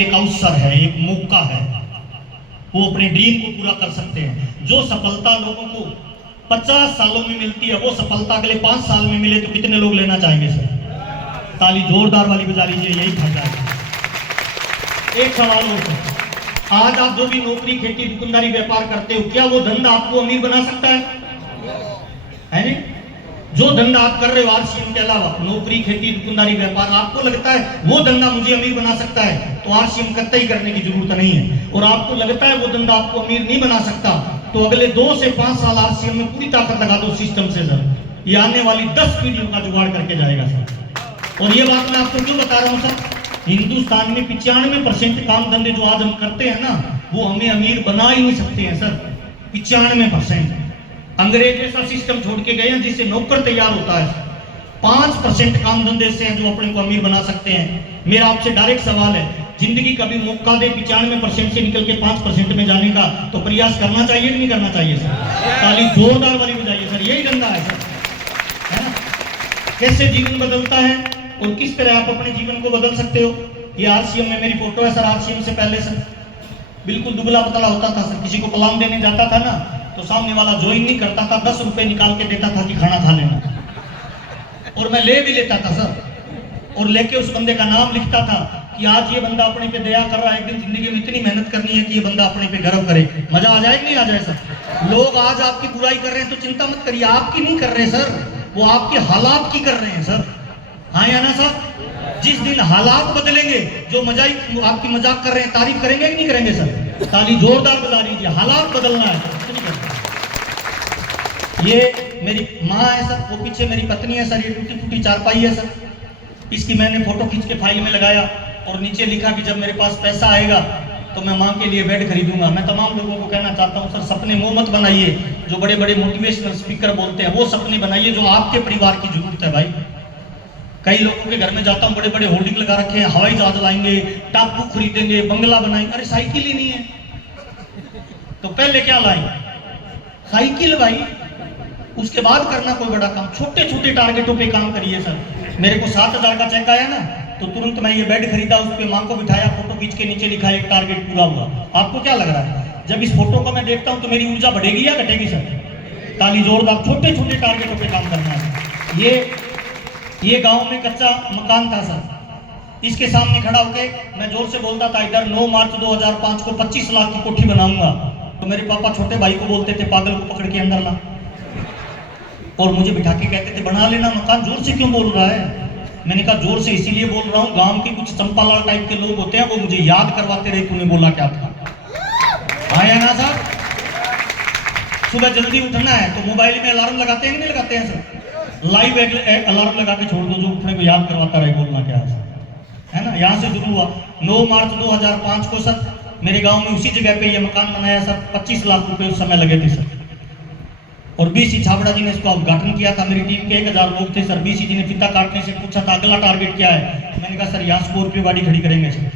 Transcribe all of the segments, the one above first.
एक अवसर है, एक मौका है, वो अपने ड्रीम को पूरा कर सकते हैं। जो सफलता लोगों को 50 सालों में मिलती है, वो सफलता अगले 5 साल में मिले तो कितने लोग लेना चाहेंगे सर? ताली जोरदार वाली बजा लीजिए, यही फायदा है। एक सवाल और सर, आज आप जो भी नौकरी, खेती, दुकानदारी, व्यापार करते हो, क्या वो धंधा आपको अमीर बना सकता है नहीं? जो धंधा आप कर रहे हो आरसीएम के अलावा, नौकरी, खेती, दुकानदारी, व्यापार, आपको लगता है वो धंधा मुझे अमीर बना सकता है, तो आरसीएम कतई करने की जरूरत नहीं है। और आपको लगता है वो धंधा आपको अमीर नहीं बना सकता, तो अगले 2 से 5 साल आरसीएम में पूरी ताकत लगा दो सिस्टम से सर, ये आने वाली 10 पीढ़ियों का जुगाड़ करके जाएगा सर। और ये बात मैं आपको क्यों बता रहा हूँ सर, हिंदुस्तान में 95% काम धंधे जो आज हम करते हैं ना, वो हमें अमीर बना ही नहीं सकते हैं सर। 95% अंग्रेज ऐसा सिस्टम छोड़ के गए हैं जिससे नौकर तैयार होता है। 5% काम धंधे से हैं जो अपने को अमीर बना सकते हैं। मेरा आपसे डायरेक्ट सवाल है, जिंदगी कभी मौका दे 95% से निकल के 5% में जाने का, तो प्रयास करना चाहिए कि नहीं करना चाहिए सर? ताली जोरदार वाली बजाइए सर, यही धंधा है सर, है ना? कैसे जीवन बदलता है और किस तरह आप अपने जीवन को बदल सकते हो। ये आरसीएम में मेरी फोटो है सर, आरसीएम से पहले सर बिल्कुल दुबला पतला होता था सर। किसी को पलाम देने जाता था ना, तो सामने वाला ज्वाइन नहीं करता था, 10 रुपए निकाल के देता था कि खाना खा लेना, और मैं ले भी लेता था सर, और लेके उस बंदे का नाम लिखता था कि आज ये बंदा अपने पे दया कर रहा है, एक दिन जिंदगी में इतनी मेहनत करनी है कि ये बंदा अपने पे गर्व करे। मजा आ जाए कि नहीं आ जाए सर? लोग आज आपकी बुराई कर रहे हैं तो चिंता मत करिए, आपकी नहीं कर रहे सर, वो आपके हालात की कर रहे हैं सर। हाँ या ना सर? जिस दिन हालात बदलेंगे, जो आपकी मजाक कर रहे हैं तारीफ करेंगे कि नहीं करेंगे सर? ताली जोरदार बजा लीजिए, हालात बदलना है। ये मेरी माँ है सर, वो पीछे मेरी पत्नी है सर, ये टूटी फूटी चारपाई है सर, इसकी मैंने फोटो खींच के फाइल में लगाया और नीचे लिखा कि जब मेरे पास पैसा आएगा तो मैं माँ के लिए बेड खरीदूंगा। मैं तमाम लोगों को कहना चाहता हूँ सर, सपने मुंह मत बनाइए, जो बड़े बड़े मोटिवेशनल स्पीकर बोलते हैं वो सपने बनाइए जो आपके परिवार की जरूरत है भाई। कई लोगों के घर में जाता हूँ, बड़े बड़े होर्डिंग लगा रखे हैं, हवाई जहाज लाएंगे, टापू खरीदेंगे, बंगला बनाएंगे। अरे साइकिल ही नहीं है तो पहले क्या लाएंगे? साइकिल भाई, उसके बाद करना कोई बड़ा काम। छोटे छोटे टारगेटों पे काम करिए सर। मेरे को 7,000 का चेक आया ना, तो तुरंत मैं ये बेड खरीदा, उस पे माँ को बिठाया, फोटो खींच के नीचे लिखा एक टारगेट पूरा हुआ। आपको क्या लग रहा है, जब इस फोटो को मैं देखता हूँ तो मेरी ऊर्जा बढ़ेगी या घटेगी सर? ताली जोरदार। छोटे छोटे टारगेटों पे काम करना है। ये गांव में कच्चा मकान था सर, इसके सामने खड़ा होके मैं जोर से बोलता था, इधर 9 मार्च 2005 को 25 लाख की कोठी बनाऊंगा। तो मेरे पापा छोटे भाई को बोलते थे, पागल को पकड़ के अंदर ला, और मुझे बिठा के कहते थे बना लेना मकान। जोर से क्यों बोल रहा है? मैंने कहा जोर से इसीलिए बोल रहा हूँ, गांव के कुछ चंपालाल टाइप के लोग होते हैं, वो मुझे याद करवाते रहे तूने बोला क्या था। आया ना साहब? सुबह जल्दी उठना है तो मोबाइल में अलार्म लगाते हैं कि नहीं लगाते हैं सर? लाइव अलार्म लगा के छोड़ दो, जो उठने को याद करवाता रहे बोलना क्या है ना। यहाँ से शुरू हुआ 9 मार्च 2005 को सर, मेरे गांव में उसी जगह पे ये मकान बनाया सर। 25 लाख रुपए उस समय लगे थे सर, और बीसी छाबड़ा जी ने इसका उद्घाटन किया था। मेरी टीम के 1000 लोग थे सर। बीसी जी ने फीता काटने से पूछा था अगला टारगेट क्या है, मैंने कहा सर यहाँ स्कॉर्पियो गाड़ी खड़ी करेंगे सर।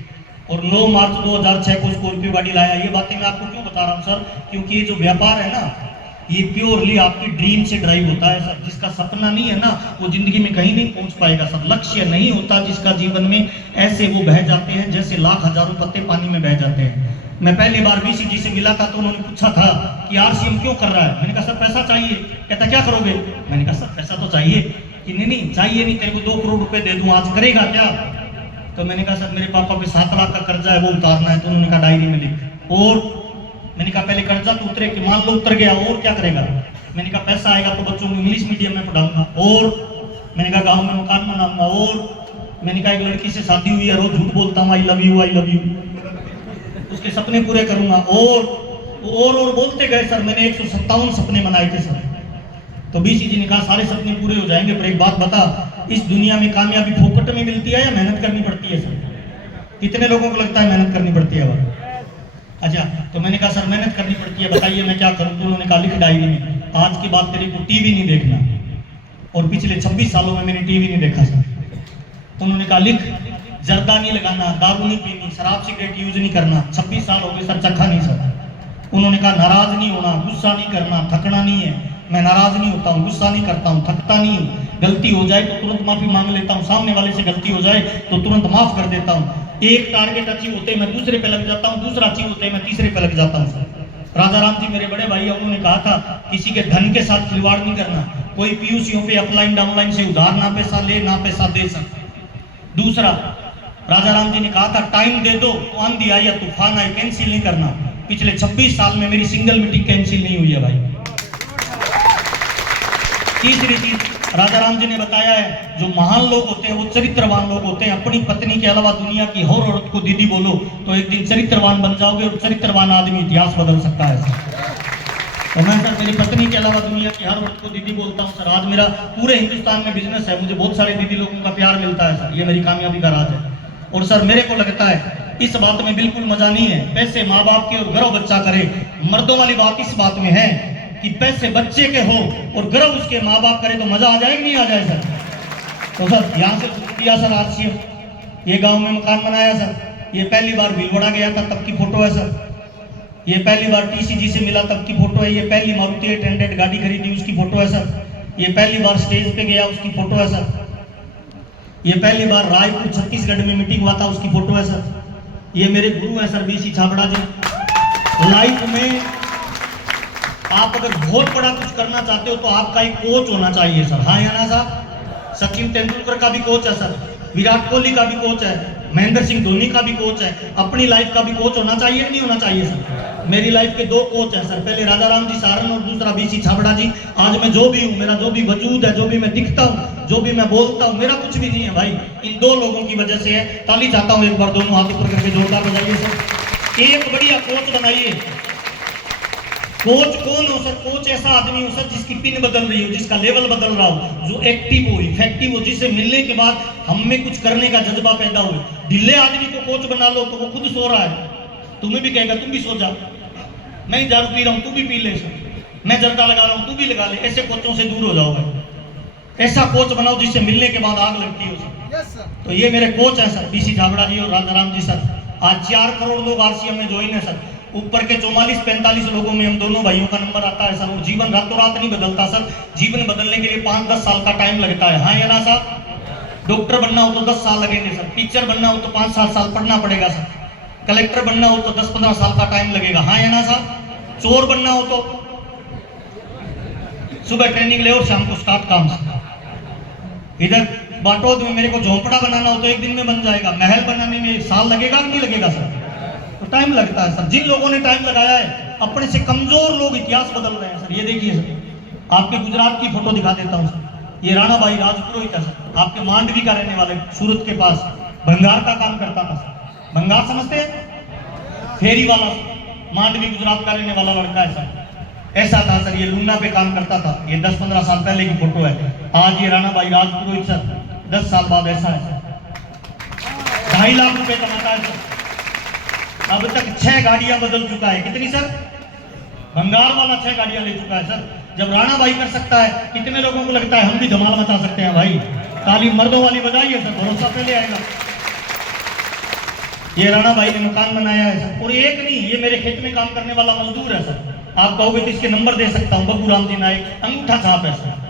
और 9 मार्च 2006 को स्कॉर्पियो गाड़ी लाया। ये बातें मैं आपको क्यों बता रहा हूँ सर, क्योंकि ये जो व्यापार है ना, ये प्योरली आपकी ड्रीम से ड्राइव होता है सर। जिसका सपना नहीं है ना, वो जिंदगी में कहीं नहीं पहुंच पाएगा सर। लक्ष्य नहीं होता जिसका जीवन में, ऐसे वो बह जाते हैं जैसे लाख हजारों पत्ते पानी में बह जाते हैं। मैं पहली बार बीसी जी से मिला था तो उन्होंने पूछा था कि आरसीएम क्यों कर रहा है। मैंने कहा सर पैसा चाहिए। कहता क्या करोगे? मैंने कहा सर पैसा तो चाहिए। कि नहीं चाहिए नहीं, तेरे को 2 करोड़ रुपए दे दूं, आज करेगा क्या? तो मैंने कहा सर मेरे पापा पे 7 लाख का कर्जा है, वो उतारना है। तो उन्होंने कहा डायरी में लिख। और मैंने कहा पहले कर्जा तो उतरे, कि मान लो उतर गया, और क्या करेगा? मैंने कहा पैसा आएगा तो बच्चों को इंग्लिश मीडियम में पढ़ाऊंगा। और मैंने कहा गाँव में मकान बनाऊंगा। और मैंने कहा एक लड़की से शादी हुई है, रोज झूठ बोलता हूँ आई लव यू, उसके सपने पूरे करूंगा। और बोलते गए सर। मैंने 157 सपने बनाए थे सर। तो बीसी जी ने कहा सारे सपने पूरे हो जाएंगे, पर एक बात बता, इस दुनिया में कामयाबी फोकट में मिलती है या मेहनत करनी पड़ती है सर? कितने लोगों को लगता है मेहनत करनी पड़ती है? अच्छा, तो मैंने कहा सर मेहनत करनी पड़ती है, बताइए मैं क्या करूं? तो उन्होंने कहा लिख डायरी में, आज की बात तेरे को टीवी नहीं देखना, और पिछले 26 सालों में मैंने टीवी नहीं देखा सर। उन्होंने कहा लिख, जर्दा नहीं लगाना, दारू नहीं पीनी, शराब सिगरेट यूज नहीं करना। 26 साल हो गए सर, चखा नहीं सर। उन्होंने कहा नाराज नहीं होना, गुस्सा नहीं करना, थकना नहीं है। मैं नाराज नहीं होता हूँ, गुस्सा नहीं करता हूँ, थकता नहीं हूँ। गलती हो जाए तो तुरंत माफी मांग लेता हूँ, सामने वाले से गलती हो जाए तो तुरंत माफ कर देता हूँ। एक टारगेट अचीव होते मैं दूसरे पे लग जाता हूँ, दूसरा अचीव होते मैं तीसरे पे लग जाता हूँ सर। राजा राम जी मेरे बड़े भाई, उन्होंने कहा था किसी के धन के साथ खिलवाड़ नहीं करना, कोई पीयूसियों पे अपलाइन डाउनलाइन से उधार ना पैसा ले ना पैसा दे सक। दूसरा, राजा राम जी ने कहा था टाइम दे दो तो आंधी आए या तूफान आए कैंसिल नहीं करना। पिछले 26 साल में मेरी सिंगल मीटिंग कैंसिल नहीं हुई है भाई। तीसरी चीज राजा राम जी ने बताया है, जो महान लोग होते हैं वो चरित्रवान लोग होते हैं। अपनी पत्नी के अलावा दुनिया की हर औरत को दीदी बोलो तो एक दिन चरित्रवान बन जाओगे, और चरित्रवान आदमी इतिहास बदल सकता है सर। तो मैं सर मेरी पत्नी के अलावा दुनिया की हर औरत को दीदी बोलता हूँ सर। आज मेरा पूरे हिंदुस्तान में बिजनेस है, मुझे बहुत सारे दीदी लोगों का प्यार मिलता है सर, ये मेरी कामयाबी का राज है। और सर मेरे को लगता है इस बात में बिल्कुल मजा नहीं है पैसे माँ बाप के और गर्व बच्चा करे। मर्दों वाली बात इस बात में है कि पैसे बच्चे के हो और गर्व उसके माँ बाप करे तो मजा आ जाए कि नहीं आ जाए सर। तो सर यहाँ से किया सर आरसीएम, ये गांव में मकान बनाया सर, ये पहली बार भीलवाड़ा गया था तब की फोटो है सर, ये पहली बार टीसीजी से मिला तब की फोटो है, ये पहली मारुति 800 गाड़ी खरीदी उसकी फोटो है सर, ये पहली बार स्टेज पे गया उसकी फोटो है सर, ये पहली बार रायपुर छत्तीसगढ़ में मीटिंग हुआ था उसकी फोटो है सर। ये मेरे गुरु है सर बीसी छाबड़ा जी। लाइफ में आप अगर बहुत बड़ा कुछ करना चाहते हो तो आपका एक कोच होना चाहिए सर, हाँ या ना साहब। सचिन तेंदुलकर का भी कोच है सर, विराट कोहली का भी कोच है, महेंद्र सिंह धोनी का भी कोच है। अपनी लाइफ का भी कोच होना चाहिए नहीं होना चाहिए सर। मेरी लाइफ के 2 कोच हैं सर, पहले राजा राम जी सारन और दूसरा बीसी छाबड़ा जी। आज मैं जो भी हूँ, मेरा जो भी वजूद है, जो भी मैं दिखता हूँ, जो भी मैं बोलता हूँ, मेरा कुछ भी नहीं है भाई, इन 2 लोगों की वजह से है। ताली चाहता हूँ एक बार दोनों हाथ ऊपर करके जोरदार बजाइए सर। एक बढ़िया कोच बनाइए। कोच कौन हो सर? कोच ऐसा आदमी हो सर जिसकी पिन बदल रही हो, जिसका लेवल बदल रहा हो, जो एक्टिव हो, इफेक्टिव हो, जिसे मिलने के बाद हम में कुछ करने का जज्बा पैदा हो। ढीले आदमी को कोच बना लो तो वो खुद सो रहा है, तुम्हें भी कहेगा तुम भी सो जा। मैं दारू पी रहा हूँ तू भी पी ले सर, मैं जर्दा लगा रहा हूँ तू भी लगा ले। ऐसे कोचों से दूर हो जाओ भाई। ऐसा कोच बनाओ जिससे मिलने के बाद आग लगती हो सर। तो ये मेरे कोच हैं सर बीसी छाबड़ा जी और राजा राम जी सर। आज 4 करोड़ लोग आरसीएम में ज्वाइन है सर। ऊपर के 44-45 लोगों में हम दोनों भाइयों का नंबर आता है सर। और जीवन रातों रात नहीं बदलता सर, जीवन बदलने के लिए 5-10 साल का टाइम लगता है, हाँ या ना साहब। डॉक्टर बनना हो तो 10 साल लगेंगे सर, टीचर बनना हो तो 5-7 साल पढ़ना पड़ेगा सर, कलेक्टर बनना हो तो 10-15 साल का टाइम लगेगा, हाँ या ना साहब। चोर बनना हो तो सुबह ट्रेनिंग ले और शाम को स्टार्ट काम से। इधर बाटोद में मेरे को झोंपड़ा बनाना हो तो 1 दिन में बन जाएगा, महल बनाने में 1 साल लगेगा कि नहीं लगेगा सर? तो टाइम लगता है सर। जिन लोगों ने टाइम लगाया है, अपने से कमजोर लोग इतिहास बदल रहे हैं सर। ये देखिए सर, आपके गुजरात की फोटो दिखा देता हूँ सर। ये राणा भाई राजपुरोहित है सर, आपके मांडवी का रहने वाले, सूरत के पास भंगार का काम करता था सर। भंगार समझते हैं? फेरी वाला, मांडवी गुजरात का रहने वाला लड़का है सर। ऐसा था सर, ये लूना पे काम करता था। ये 10-15 साल पहले की फोटो है। आज ये राणा भाई राजपुरोहित सर 10 साल बाद ऐसा है सर। 2.5 लाख रुपए कमाता है सर। अब तक 6 गाड़ियां बदल चुका है। कितनी सर? भंगार वाला 6 गाड़ियां ले चुका है सर। जब राणा भाई कर सकता है, कितने लोगों को लगता है हम भी धमाल मचा सकते हैं भाई? ताली मर्दों वाली बजाइए सर, भरोसा पहले आएगा। ये राणा भाई ने मकान बनाया है सर। और एक नहीं, ये मेरे खेत में काम करने वाला मजदूर है सर। आप कहोगे तो इसके नंबर दे सकता हूँ, बब्बू राम जी नायक, अंगूठा छाप है सर।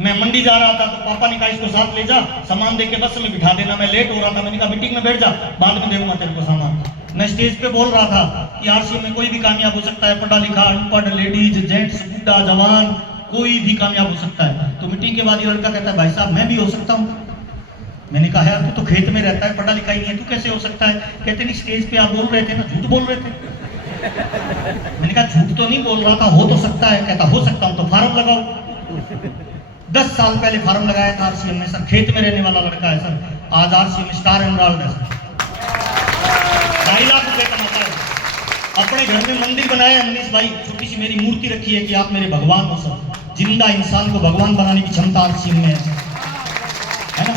मैं मंडी जा रहा था तो पापा ने कहा इसको साथ ले जा, सामान दे के बस में बिठा देना। मैं लेट हो रहा था, मैंने कहा मीटिंग में बैठ जा, बाद में देऊंगा तेरे को सामान। मैं स्टेज पे बोल रहा था कि आरसीएम में कोई भी कामयाब हो सकता है, पढ़ा लिखा, अनपढ़, लेडीज, जेंट्स, बूढ़ा, जवान, कोई भी कामयाब हो सकता है। तो मीटिंग के बाद ये लड़का कहता है भाई साहब मैं भी हो सकता हूँ। मैंने कहा यार तू तो खेत में रहता है, पढ़ा लिखा ही नहीं है, तू कैसे हो सकता है? कहते नहीं स्टेज पे आप बोल रहे थे ना, झूठ बोल रहे थे। मैंने कहा झूठ तो नहीं बोल रहा था, हो तो सकता है। कहता हो सकता हूँ तो फार्म लगाओ। 10 साल पहले फार्म लगाया था आरसीएम में सर। खेत में रहने वाला लड़का है सर। आज आरसीएम स्टार एमराल्ड है सर। 2.5 लाख रुपए कमाता है। अपने घर में मंदिर बनाया है मनीष भाई, छोटी सी मेरी मूर्ति रखी है कि आप मेरे भगवान हो सर। जिंदा इंसान को भगवान बनाने की क्षमता आरसीएम में है ना।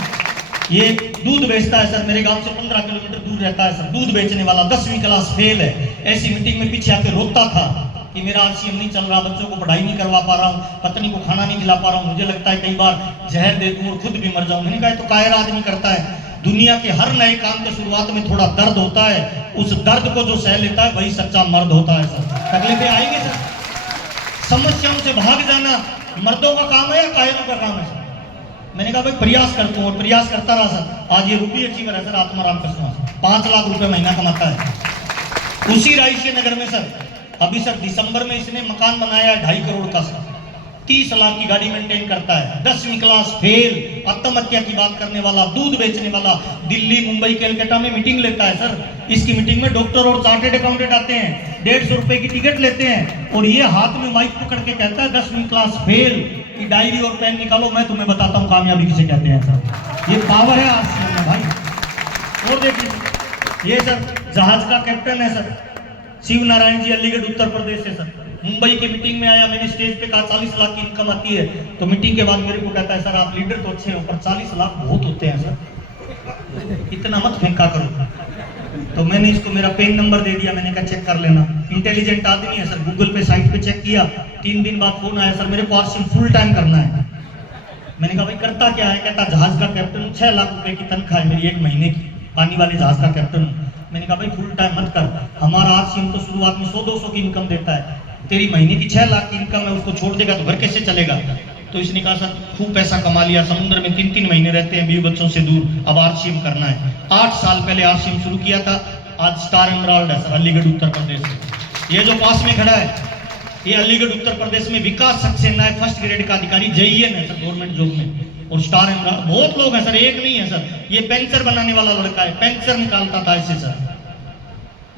ये दूध बेचता है सर, मेरे गांव से 15 किलोमीटर दूर रहता है सर। दूध बेचने वाला 10वीं क्लास फेल है। ऐसी मीटिंग में पीछे आके रोता था कि मेरा आरसीएम नहीं चल रहा, बच्चों को पढ़ाई नहीं करवा पा रहा हूँ, पत्नी को खाना नहीं खिला पा रहा हूँ, मुझे लगता है कई बार जहर दे दूं और खुद भी मर जाऊं। मैंने कहा तो कायर आदमी करता है। दुनिया के हर नए काम के शुरुआत में थोड़ा दर्द होता है, उस दर्द को जो सह लेता है वही सच्चा मर्द होता है सर। तकलीफें आएंगे सर, समस्याओं से भाग जाना मर्दों का काम है या कायरों का काम है सर? मैंने कहा भाई प्रयास करता हूँ और प्रयास करता रहा सर। आज ये रूबी अचीवर है सर, आत्माराम कृष्ण। 5 लाख रुपए महीना कमाता है। उसी रायसी नगर में सर अभी सर दिसंबर में इसने मकान बनाया है 2.5 करोड़ का सर, 30 लाख की गाड़ी मेंटेन करता है, 10वीं क्लास फेल, आत्महत्या की बात करने वाला, दूध बेचने वाला, दिल्ली मुंबई कलकत्ता में मीटिंग लेता है सर। इसकी मीटिंग में डॉक्टर और चार्टेड अकाउंटेंट आते हैं, 150 रुपए की टिकट लेते हैं और ये हाथ में माइक पकड़ के कहता है 10वीं क्लास फेल की डायरी और पेन निकालो, मैं तुम्हें बताता हूँ कामयाबी किसे कहते हैं सर। ये पावर है आरसीएम में भाई। और देखिए ये सर जहाज का कैप्टन है सर, शिव नारायण जी, अलीगढ़ उत्तर प्रदेश से सर। मुंबई की मीटिंग में आया, मैंने स्टेज पे कहा 40 लाख की इनकम आती है, तो मीटिंग के बाद मेरे को कहता है सर आप लीडर तो अच्छे हो पर 40 लाख बहुत होते हैं सर, इतना मत फेंका करो। तो मैंने इसको मेरा पेन नंबर दे दिया, मैंने कहा चेक कर लेना। इंटेलिजेंट आदमी है सर, गूगल पे साइट पे चेक किया, 3 दिन बाद फोन आया सर मेरे को आरसीएम फुल टाइम करना है। मैंने कहा भाई करता क्या है? कहता जहाज का कैप्टन, 6 लाख रुपए की तनख्वाह है मेरी 1 महीने की, पानी वाले जहाज का कैप्टन हूँ। मैंने कहा भाई फुल टाइम मत कर, हमारा आरसीएम तो शुरुआत में 100-200 की इनकम देता है, तेरी महीने की 6 लाख की इनकम है, उसको छोड़ देगा तो घर कैसे चलेगा? तो इसने कहा सर खूब पैसा कमा लिया, समुद्र में 3-3 महीने रहते हैं बीवी बच्चों से दूर, अब आरसीएम करना है। 8 साल पहले आरसीएम शुरू किया था, आज स्टार एमराल्ड है सर अलीगढ़ उत्तर प्रदेश से। ये जो पास में खड़ा है ये अलीगढ़ उत्तर प्रदेश में विकास सक्सेना है, 1st ग्रेड का अधिकारी, JEN है सर गवर्नमेंट जॉब में। और स्टार एमराल्ड बहुत लोग हैं सर, एक नहीं है सर। ये पेंचर बनाने वाला लड़का है, पेंचर निकालता था ऐसे सर।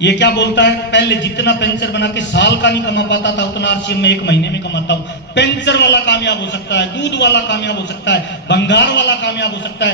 ये क्या बोलता है, पहले जितना पेंचर बना के साल का नहीं कमा पाता था उतना आरसीएम में 1 महीने में कमाता हूं। पेंचर वाला कामयाब हो सकता है, दूध वाला कामयाब हो सकता है, भंगार वाला कामयाब हो सकता है।